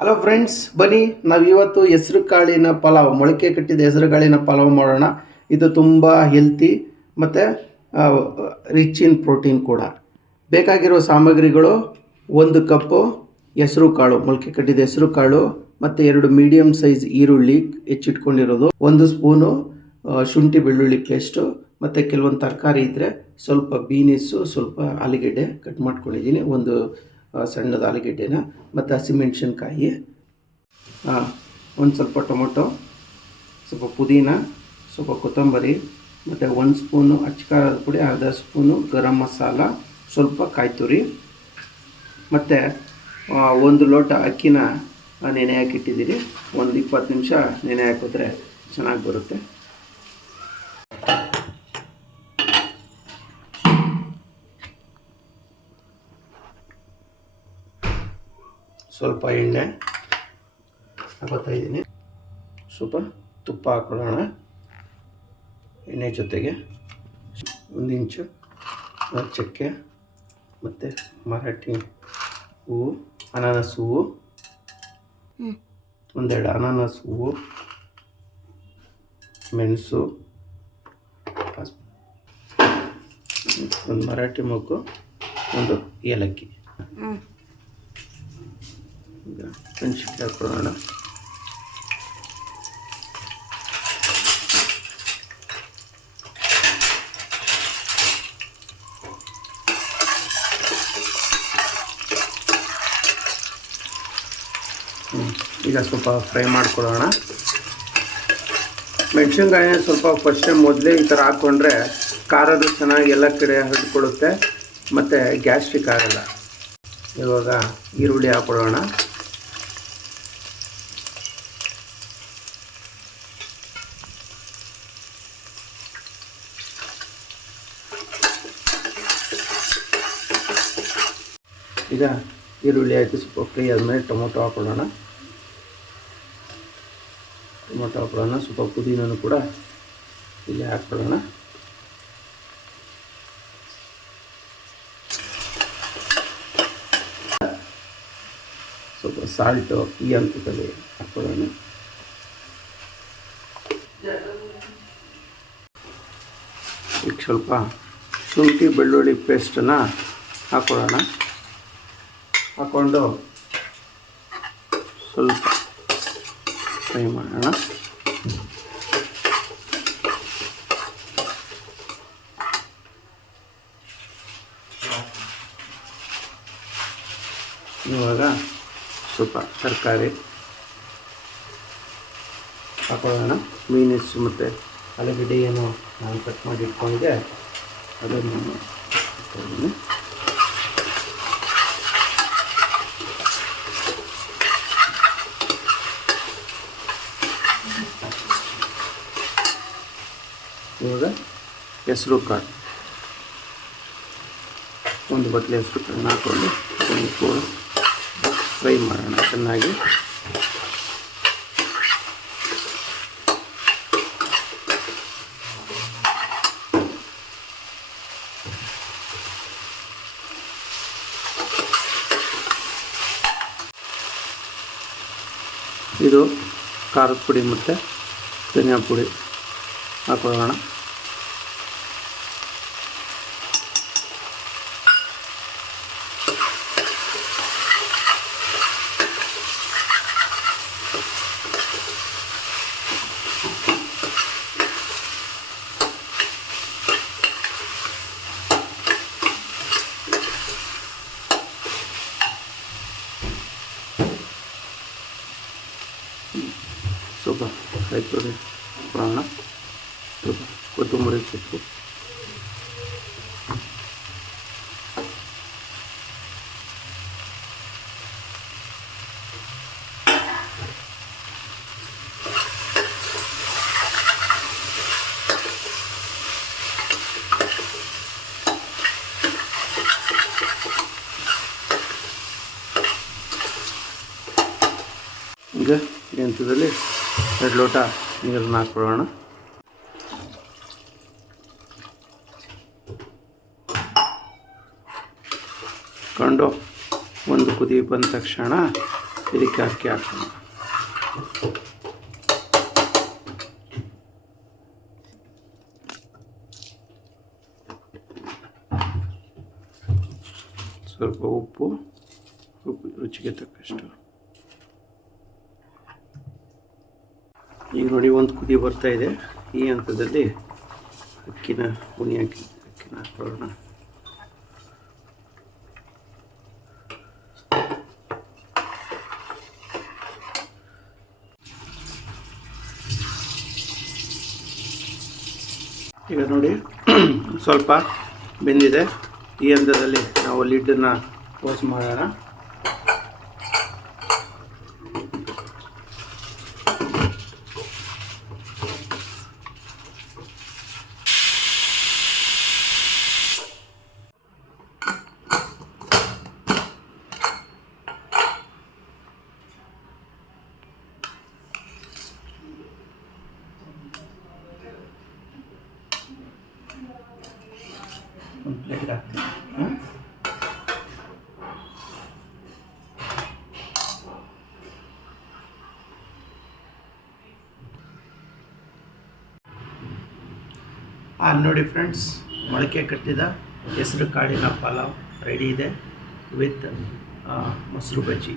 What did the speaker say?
Hello friends ಬನ್ನಿ ನಾವು ಇವತ್ತು ಹೆಸರು ಕಾಳಿನ ಪಲಾವ್, ಮೊಳಕೆ ಕಟ್ಟಿದ ಹೆಸರು ಕಾಳಿನ ಪಲಾವ್ ಮಾಡೋಣ. ಇದು ತುಂಬ ಹೆಲ್ತಿ ಮತ್ತು ರಿಚ್ ಇನ್ ಪ್ರೋಟೀನ್ ಕೂಡ. ಬೇಕಾಗಿರೋ ಸಾಮಗ್ರಿಗಳು, ಒಂದು ಕಪ್ಪು ಹೆಸರು ಕಾಳು, ಮೊಳಕೆ ಕಟ್ಟಿದ ಹೆಸರು ಕಾಳು, ಮತ್ತು ಎರಡು ಮೀಡಿಯಮ್ ಸೈಜ್ ಈರುಳ್ಳಿ ಹೆಚ್ಚಿಟ್ಕೊಂಡಿರೋದು, ಒಂದು ಸ್ಪೂನು ಶುಂಠಿ ಬೆಳ್ಳುಳ್ಳಿ ಪೇಸ್ಟು ಮತ್ತು ಕೆಲವೊಂದು ತರಕಾರಿ ಇದ್ದರೆ ಸ್ವಲ್ಪ ಬೀನಿಸು ಸ್ವಲ್ಪ ಆಲೂಗೆಡ್ಡೆ ಕಟ್ ಮಾಡ್ಕೊಂಡಿದ್ದೀನಿ, ಒಂದು ಸಣ್ಣದ ಆಲೂಗೆಡ್ಡೆನ ಮತ್ತು ಹಸಿಮೆಣ್ಸಿನ್ಕಾಯಿ. ಒಂದು ಸ್ವಲ್ಪ ಟೊಮೊಟೊ, ಸ್ವಲ್ಪ ಪುದೀನ, ಸ್ವಲ್ಪ ಕೊತ್ತಂಬರಿ, ಮತ್ತು ಒಂದು ಸ್ಪೂನು ಅಚ್ಚಕಾರದ ಪುಡಿ, ಅರ್ಧ ಸ್ಪೂನು ಗರಂ ಮಸಾಲ, ಸ್ವಲ್ಪ ಕಾಯಿ ತುರಿ, ಮತ್ತು ಒಂದು ಲೋಟ ಅಕ್ಕಿನ ನೆನೆ ಹಾಕಿಟ್ಟಿದ್ದೀರಿ. ಒಂದು ಇಪ್ಪತ್ತು ನಿಮಿಷ ನೆನೆ ಹಾಕಿದ್ರೆ ಚೆನ್ನಾಗಿ ಬರುತ್ತೆ. ಸ್ವಲ್ಪ ಎಣ್ಣೆ ಹಾಕೋತಾ ಇದ್ದೀನಿ ಸ್ವಲ್ಪ ತುಪ್ಪ ಹಾಕೊಳ್ಳೋಣ ಎಣ್ಣೆ ಜೊತೆಗೆ. ಒಂದು ಇಂಚು ಚಕ್ಕೆ ಮತ್ತು ಮರಾಠಿ ಹೂವು ಅನಾನಸ್ ಹೂವು ಒಂದೆರಡು ಅನಾನಸ್ ಹೂವು ಮೆಣಸು. ಒಂದು ಮರಾಠಿ ಮೊಗ್ಗು ಒಂದು ಏಲಕ್ಕಿ. ಈಗ ಮೆಣಸಿನ್ಕಾಯಿ ಹಾಕ್ಕೊಳ್ಳೋಣ ಈಗ ಸ್ವಲ್ಪ ಫ್ರೈ ಮಾಡ್ಕೊಳ್ಳೋಣ ಮೆಣಸಿನ್ಕಾಯಿನ ಸ್ವಲ್ಪ ಫಸ್ಟೇ ಮೊದಲೇ ಈ ಥರ ಹಾಕ್ಕೊಂಡ್ರೆ ಖಾರದ ಚೆನ್ನಾಗಿ ಎಲ್ಲ ಕಡೆ ಹಿಡ್ಕೊಳ್ಳುತ್ತೆ ಮತ್ತು ಗ್ಯಾಸ್ಟ್ರಿಕ್ ಆಗಲ್ಲ. ಇವಾಗ ಈರುಳ್ಳಿ ಹಾಕ್ಕೊಳ್ಳೋಣ ಈಗ ಈರುಳ್ಳಿ ಹಾಕಿ ಸ್ವಲ್ಪ ಫ್ರೈ ಆದಮೇಲೆ ಟೊಮೊಟೊ ಹಾಕೊಳ್ಳೋಣ. ಟೊಮೊಟೊ ಹಾಕ್ಕೊಳ್ಳೋಣ ಸ್ವಲ್ಪ ಪುದೀನೂ ಕೂಡ ಇಲ್ಲಿ ಹಾಕ್ಕೊಳ್ಳೋಣ ಸ್ವಲ್ಪ ಸಾಲ್ಟು ಈ ಹಂತದಲ್ಲಿ ಹಾಕ್ಕೊಳ್ಳೋಣ ಈಗ ಸ್ವಲ್ಪ ಶುಂಠಿ ಬೆಳ್ಳುಳ್ಳಿ ಪೇಸ್ಟನ್ನು ಹಾಕ್ಕೊಳ್ಳೋಣ ಹಾಕ್ಕೊಂಡು ಸ್ವಲ್ಪ ಫ್ರೈ ಮಾಡೋಣ. ಇವಾಗ ಸ್ವಲ್ಪ ತರಕಾರಿ ಹಾಕೊಳ್ಳೋಣ. ಮೀನಿಸ್ ಮತ್ತು ಆಲೂಗಡ್ಡೆ ಏನು ನಾನು ಕಟ್ ಮಾಡಿ ಇಟ್ಕೊಂಡಿದ್ದೆ ಅದನ್ನು ಇವಾಗ ಹೆಸರು ಕಾಳು ಒಂದು ಬಟ್ಲೆ ಹೆಸರು ಕಾಳನ್ನ ಹಾಕ್ಕೊಂಡು ಫ್ರೈ ಮಾಡೋಣ ಚೆನ್ನಾಗಿ. ಇದು ಖಾರದ ಪುಡಿ ಮತ್ತು ಧನಿಯಾ ಪುಡಿ ಹಾಕೊಳ್ಳೋಣ. ಸ್ವಲ್ಪ ಕಾಯಿ ಪ್ರಾಣ ಸ್ವಲ್ಪ ಕೊತ್ತಂಬರಿ ಸೊಪ್ಪು. ಈಗ ಈ ಹಂತದಲ್ಲಿ ಎರಡು ಲೋಟ ನೀರನ್ನು ಹಾಕ್ಕೊಳ್ಳೋಣ ಕಂಡು ಒಂದು ಕುದಿ ಬಂದ ತಕ್ಷಣ ಇದಕ್ಕೆ ಅಕ್ಕಿ ಹಾಕೋಣ. ಸ್ವಲ್ಪ ಉಪ್ಪು ರುಚಿಗೆ ತಕ್ಕಷ್ಟು. ಈಗ ನೋಡಿ ಒಂದು ಕುದಿ ಬರ್ತಾ ಇದೆ. ಈ ಹಂತದಲ್ಲಿ ಅಕ್ಕಿನ ಉಣಿ ಹಾಕಿ, ಅಕ್ಕಿನ ಹಾಕೊಳ್ಳೋಣ. ಈಗ ನೋಡಿ ಸ್ವಲ್ಪ ಬೆಂದಿದೆ. ಈ ಹಂತದಲ್ಲಿ ನಾವು ಲಿಡ್ಡನ್ನು ಕ್ಲೋಸ್ ಮಾಡೋಣ. ಹಾಂ ಆ ನೋಡಿ ಫ್ರೆಂಡ್ಸ್ ಮೊಳಕೆ ಕಟ್ಟಿದ ಹೆಸರು ಕಾಳಿನ ಪಲಾವ್ ರೆಡಿ ಇದೆ ವಿತ್ ಮೊಸರು ಬಜ್ಜಿ.